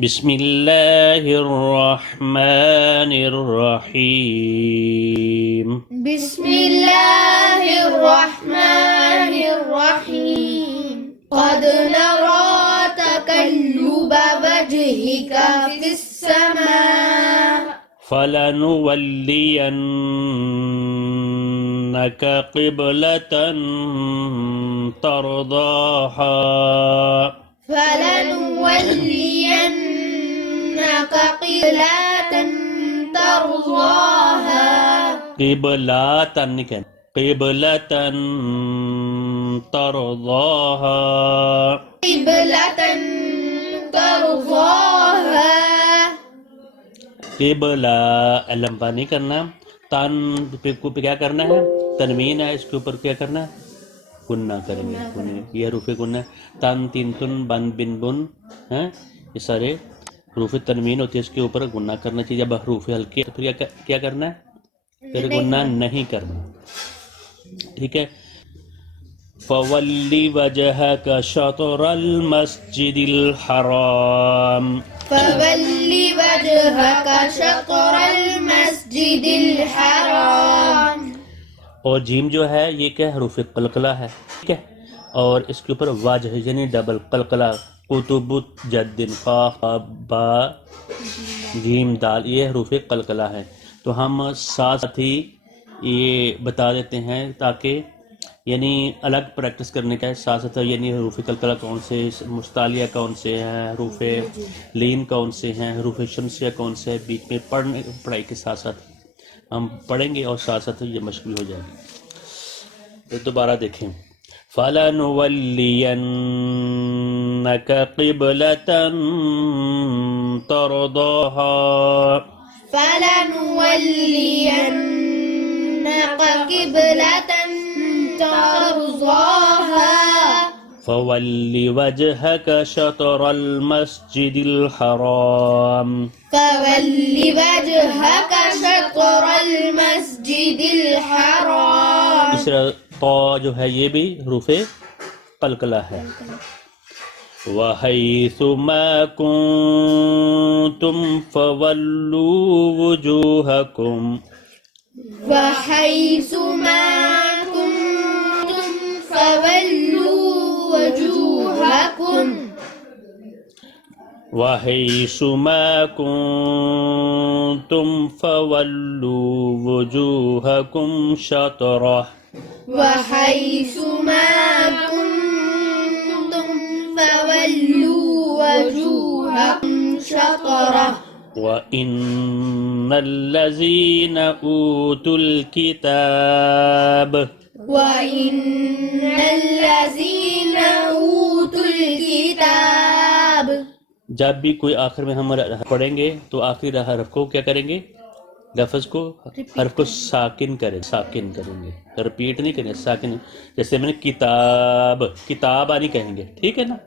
बिस्मिल्लाहिर्रहमानिर्रहीम। बिस्मिल्लाहिर्रहमानिर्रहीम। क़द नरा तक़ल्लुब वजहिका फिस्समा फलनुवल्लियन्नका क़िबलतन तरदाहा फलनुवल्लियन्नका क़िबलतन तरज़ाहा। क़िबलतन नहीं कहना, क़िबलतन तरदाहा। क़िबलतन तरज़ाहा। क़िबला लंबा नहीं करना, तन पे क्या करना है, तनवीन है, इसके ऊपर क्या करना है, गुन्ना करेंगे। ये हरूफे गुन्ना, तन तीन तुन बन बिन बुन है, ये सारे हरूफे तनवीन होती है, इसके ऊपर गुन्ना करना चाहिए। जब हरूफे हल्के तो फिर क्या करना है, फिर गुन्ना नहीं करना, ठीक है। फवल्ली वजहका शतरल मस्जिदिल हराम। फवल्ली वजहका शतरल मस्जिदिल हराम। और जीम जो है ये क्या हरूफ कलकला है, ठीक है। और इसके ऊपर वाजह यानी डबल कलकला, कुतुबुत जद्दिन काफ बा जीम दाल, ये हरूफ कलकला है। तो हम साथ ही ये बता देते हैं ताकि यानी अलग प्रैक्टिस करने का है साथ साथ, यानी हरूफ कलकला कौन से, मुस्तालिया कौन से हैं, हरूफ लीन कौन से हैं, हरूफ शमसिया कौन से हैं। बीच में पढ़ाई के साथ साथ हम पढ़ेंगे और साथ साथ ये मशगूल हो जाएगी। तो दोबारा देखें, फलनुवल्लियन्नका क़िबलतन तरदाहा। फलनुवल्लियन्नका क़िबलतन तरज़ाहा। फवल्लि वजहका शतरल मस्जिदिल हराम। फवल्लि वजहका शतरल मस्जिदिल हराम। तीसरा तो जो है ये भी हरूफे कलकला है। वहैसुमा कुंतुम फवल्लू वुजूहकुम। वहैसुमा कुंतुम फवल्लू वजूहकुम। वहैसुमा कुंतुम फवल्लू वुजूहकुम शतरह। वहैसुमा कुंतुम फवल्लू वजूहकुम शतरह। वइन्नल्लज़ीन ऊतुल किताब। वइन्नल्लज़ीन ऊतुल किताब। जब भी कोई आखिर में हम पढ़ेंगे तो आखिरी हरफ को क्या करेंगे, लफ्ज़ को हरफ को साकिन करेंगे, रिपीट नहीं करेंगे, साकिन। जैसे मैंने किताब, किताब नहीं कहेंगे, ठीक है ना।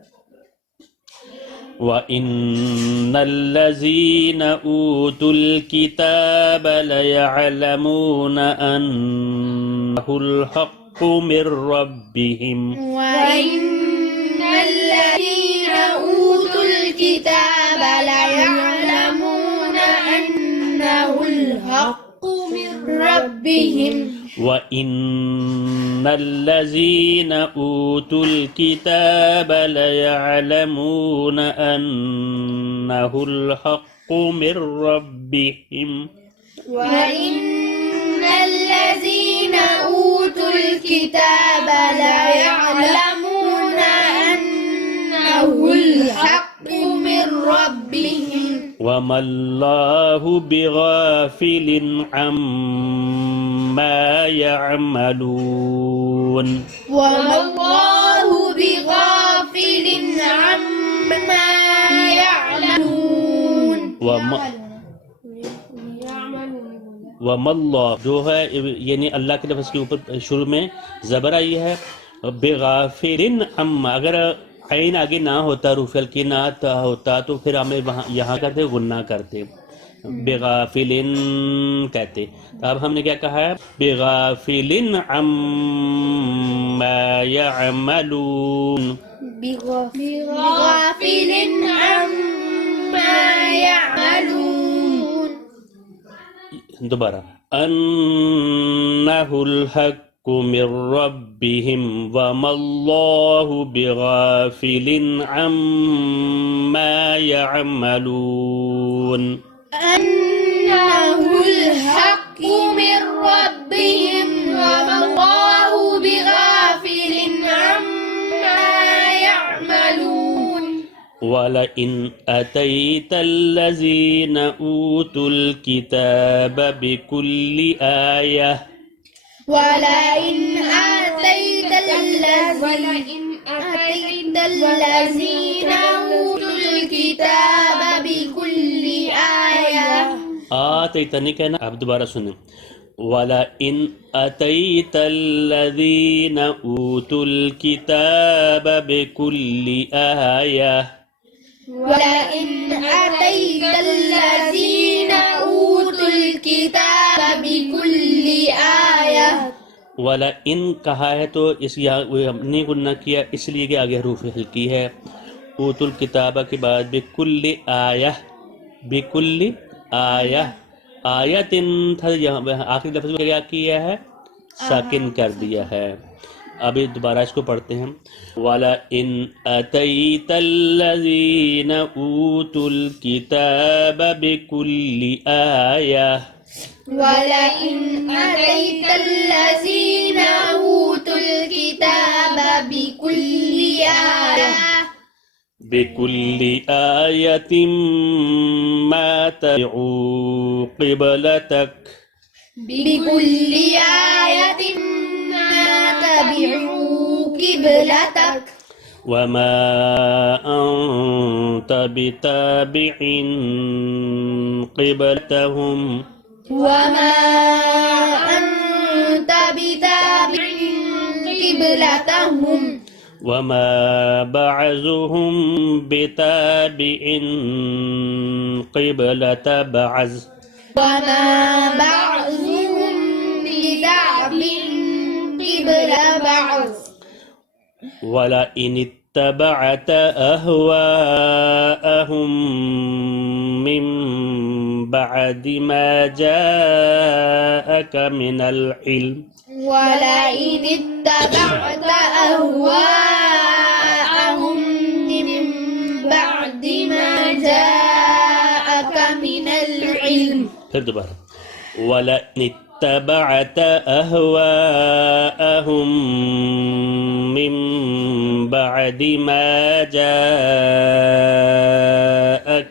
वइन्नल्लज़ीन ऊतुल किताब लयअलमून अन्नहुल हक़्क़ु मिर रब्बिहिम। वइन्नल्लज़ीन ऊतुल किताब लयअलमून अन्नहुल हक़्क़ु मिर रब्बिहिम। वइन्नल्लज़ीन ऊतुल किताब लयअलमून अन्नहुल हक़्क़ु मिर रब्बिहिम। वइन्नल्लज़ीन ऊतुल किताब लयअलमून अन्नहुल हक़्क़ु मिर रब्बिहिम। वमल्लाहु बिगाफिलिन अम्मा यअमलून। वमल्लाहु बिगाफिलिन अम्मा यअमलून। वमल्लाह जो है यानी अल्लाह के लफ्ज़ के ऊपर शुरू में ज़बर आई है। बिगाफिलिन अम्मा, अगर ऐन आगे ना होता, रूफल की ना होता तो फिर हमें वहाँ यहाँ करते गुन्ना करते, बेगाफिलिन कहते। तो अब हमने क्या कहा है, बेगाफिलिन अम्मा यअमलून। बिगाफिलिन अम्मा يعملون दोबारा अन्नहुल हक्कु मिर रब्बिहिम वमल्लाहु बिगाफिलिन अम्मा यअमलून أنه الحق من ربهم وما الله بغافل عما يعملون ولئن أتيت الذين أوتوا الكتاب بكل آية ولئن آتيت الذين أوتوا الكتاب بكل آية आतैता नहीं कहना अब दोबारा सुने वाला इन अतैत الذين أوتوا الكتاب بكل آية ولئن أتيت الذين أوتوا الكتاب بكل آية वाला इन कहा है तो इस हमने गुन्ना किया इसलिए कि आगे हरूफ हल्की है ऊतुल किताबा के बाद बिकुल्ली आया आयतिन था यहाँ आखिरी लफ्ज़ को क्या किया है साकिन कर दिया है अभी दोबारा इसको पढ़ते हैं वाला इन अतैतल्लज़ीन ऊतुल किताब बिकुल्ली आया ولئن أتيت الذين أوتوا الكتاب بكل آية ما تبعوا قبلتك بكل آية ما تبعوا قبلتك وما أنت بتابع قبلتهم وما أنت بتابع قبلتهم وما بعضهم بتابع قبلة بعض وما بعضهم بتابع قبل بعض ولئن اتبعت أهواءهم من بعد ما جاءك من العلم ولئن اتبعت أهواءهم من بعد ما جاءك من العلم फिर दोबारा ولئن اتبعت أهواءهم من بعد ما جاءك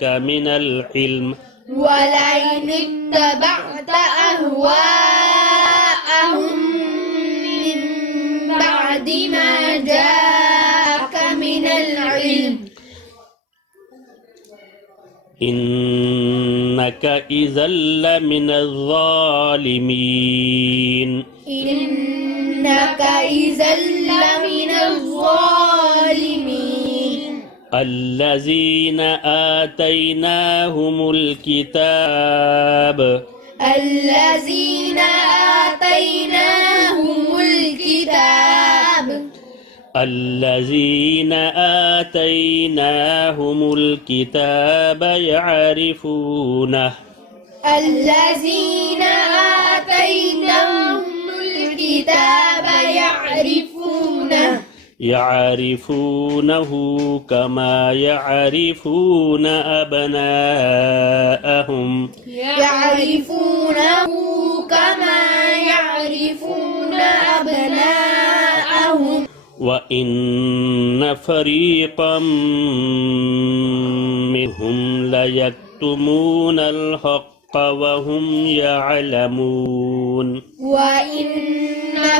من العلم ولئن اتبعت أهواءهم من بعد ما جاءك من العلم إنك إذا لمن الظالمين إنك إذا لمن الظالمين الذين آتيناهم الكتاب الذين آتيناهم الكتاب الذين آتيناهم الكتاب يعرفونه الذين آتيناهم الكتاب يعرفونه كما يعرفون أبناءهم يعرفونه كما يعرفون أبناءهم وإن فريقا منهم ليكتمون الحق وهم يعلمون وإن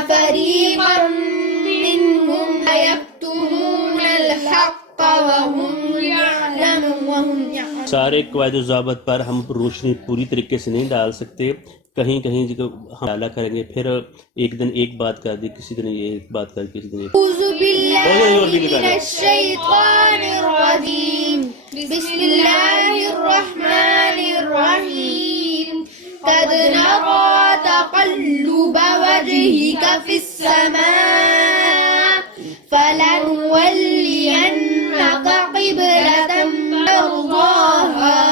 فريقا منهم ليكتمون الحق وهم يعلمون सारे कवायद ज़ाबत पर हम रोशनी पूरी तरीके से नहीं डाल सकते कहीं कहीं हम डाला करेंगे फिर एक दिन एक बात कर दी किसी दिन एक बात कर किसी दिन أعوذ بالله من الشيطان الرجيم بسم الله الرحمن الرحيم قد نرى تقلب وجهك في السماء فلنولينك قبلة ترضاها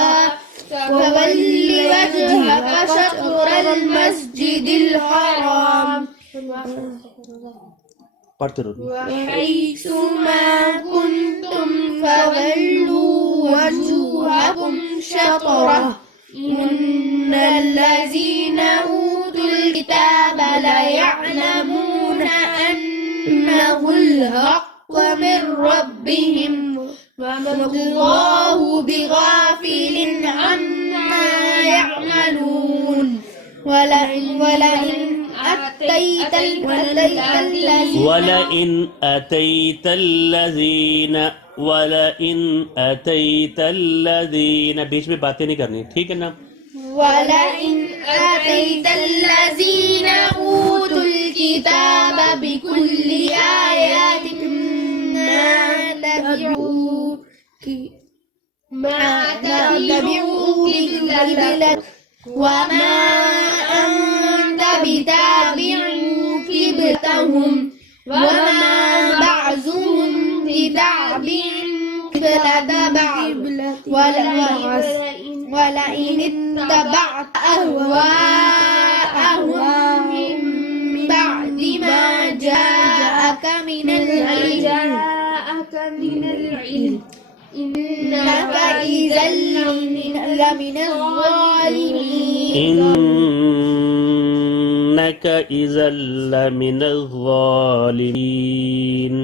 पढ़ते रहो। وحيث ما كنتم فولوا وجوهكم شطرة إن الذين أوتوا الكتاب ليعلمون أنه الحق من ربهم وما الله بغافل عما يعملون ولئن أتيت ولئن أتيت الذين बीच में बातें नहीं करनी, ठीक है ना। ولئن أتيت الذين أوتوا الكتاب بكل آيات ما تبعوا قبلتك وما أنت بتابع قبلتهم وما بعضهم بتابع قبلة بعض ولئن اتبعت أهواءهم من بعد ما جاءك من العلم إنك إذا لمن الظالمين إنك إذا لمن الظالمين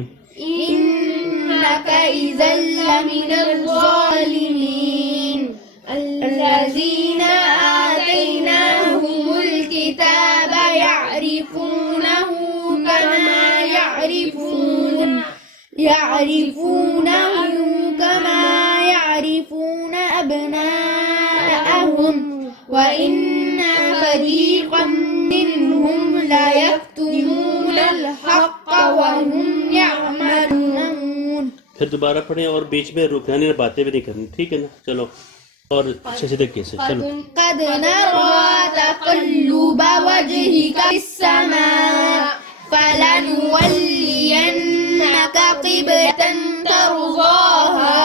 إنك إذا لمن الظالمين الذين آتيناهم الكتاب يعرفونه كما يعرفون أبناءهم وإن فريقا منهم ليكتمون الحق وهم يعملون। फिर दोबारा पढ़ें और बीच में रुकना नहीं, बातें भी नहीं करनी, ठीक है ना। चलो और अच्छे से देखिए से चलो। قد نرى تقلب وجهك في السماء فلنولينك قبلة ترضاها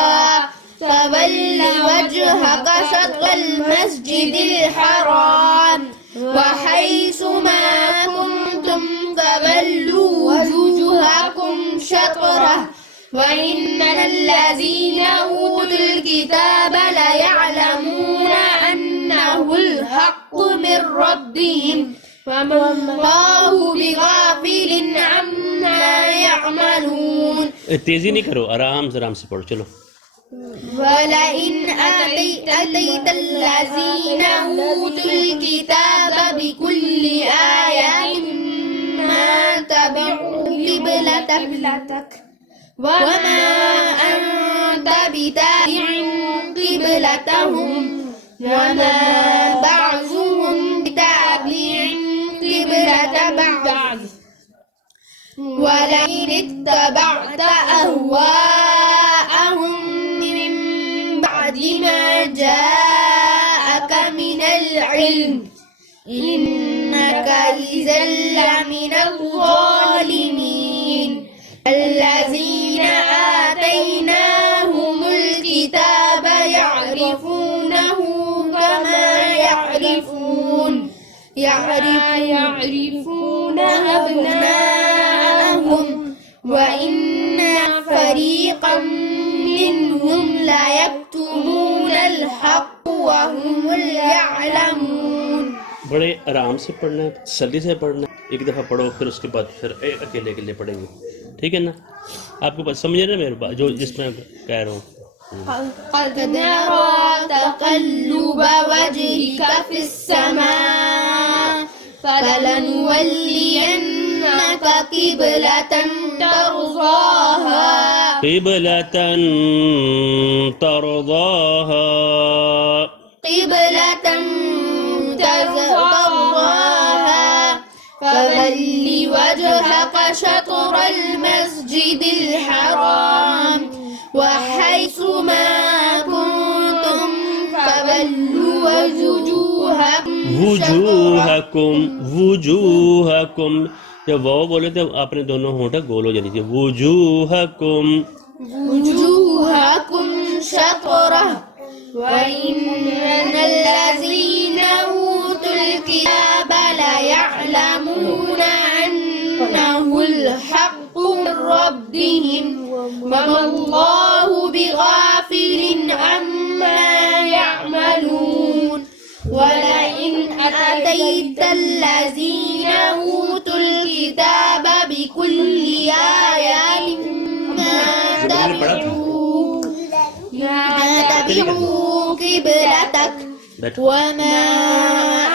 فول وجهك شطر المسجد الحرام وحيث ما كنتم فولوا وجوهكم شطره وإن الذين أوتوا الكتاب ليعلمون أنه الحق من ربهم وما الله بغافل عما يعملون। तेजी नहीं करो, आराम से पढ़ो, चलो। ولئن أتيت الذين أوتوا الكتاب بكل آية ما تبعوا قبلتك وما أنت بتابع قبلتهم وما بعضهم بتابع قبلة بعض ولئن اتبعت أهواءهم من بعد ما جاءك من العلم إنك إذا لمن الظالمين الذين آتيناهم الكتاب يعرفونه كما يعرفون أبناءهم وإن فريقا منهم ليكتمون الحق وهم يعلمون। बड़े आराम से पढ़ना, जल्दी से पढ़ना, एक दफ़ा पढ़ो फिर उसके बाद फिर अकेले पढ़ेंगे, ठीक है ना। आपको बात समझे ना मेरी बात जो जिसमें कह रहा हूँ। قد نرى تقلب وجهك في السماء فلنولينك قبلة ترضاها فول وجهك شطر المسجد الحرام وحيث ما كنتم فولوا वजूहकुम जब वो बोले तो आपने दोनों होंठ गोल हो जानी चाहिए। वजूहकुम शतरह वइन्नल्लज़ीन ऊतुल किताब लयअलमून अन्नहु الحق من ربهم وما الله بغافل عما يعملون ولئن أتيت الذين أوتوا الكتاب بكل آية ما تبعوا قبلتك وما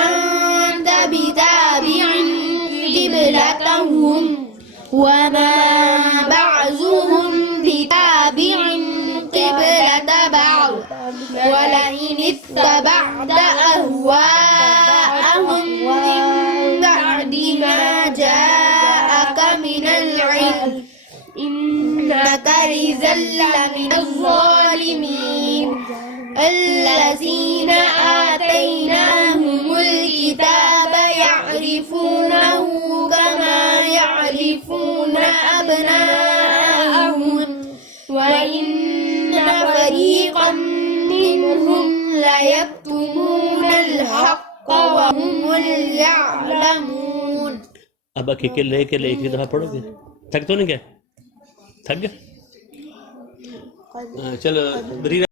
أنت بتابع قبلتهم وما بعضهم بتابع قبلة بعض ولئن اتبعت أهواءهم من بعد ما جاءك من العلم إنك إذا لمن الظالمين الذين آتيناهم الكتاب يعرفونه كما يعرفون أبناءهم وإن فريقا منهم ليكتمون الحق وهم يعلمون अब अकेले लेके एक ही दफा पढ़ोगे थक तो नहीं गए थक गए चलो